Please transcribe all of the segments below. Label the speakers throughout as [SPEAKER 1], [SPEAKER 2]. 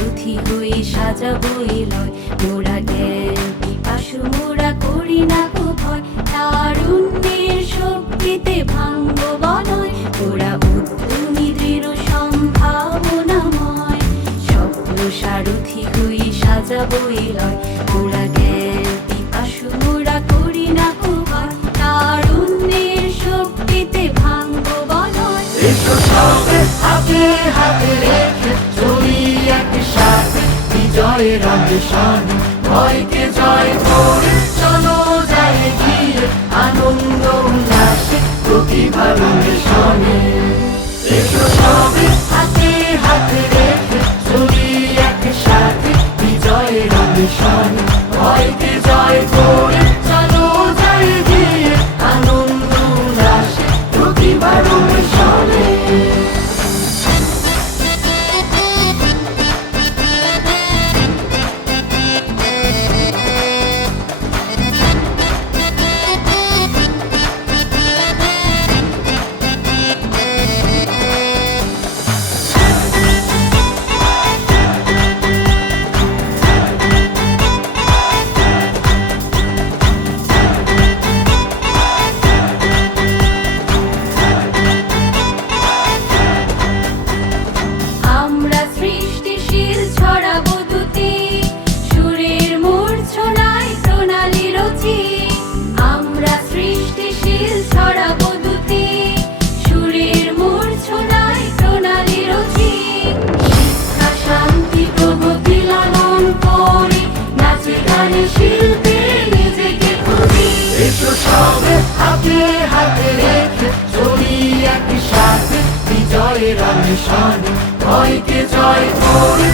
[SPEAKER 1] Ruthie হই সাজা বই লয়। মোরা গেল পিপাসু, মোরা করি না কো ভয়। তারুণ্যের শক্তিতে ভাঙ্গ বলয়।
[SPEAKER 2] মোরা উদ্যমী, দৃঢ় সম্ভাবনাময়। স্বপ্ন সারথি হই সাজা বই লয়। মোরা গেল পিপাসু, মোরা করি না কো ভয়। তারুণ্যের শক্তিতে ভাঙ্গ বলয়। হাতে হাতে জয় রাজেশন ভয়কে জয় করে চলো যায় গিয়ে আনন্দ উল্লাসে প্রতিভার সনে সবে হাতে হাতে রেখে চলি একই সাথে বিজয়ের আমি সন ভয়কে জয় করে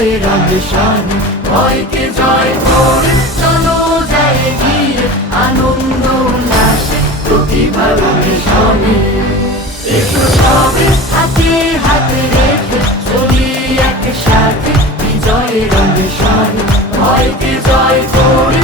[SPEAKER 2] জয় রাজেশান ভয়কে জয় করে চলো যায় ঘিরে আনন্দ উল্লাসে প্রতিভার
[SPEAKER 1] অনুসরণে
[SPEAKER 2] এসো সবে হাতে হাতে রেখে চলি একসাথে, বিজয়ের অনুসরণে ভয়কে জয় করে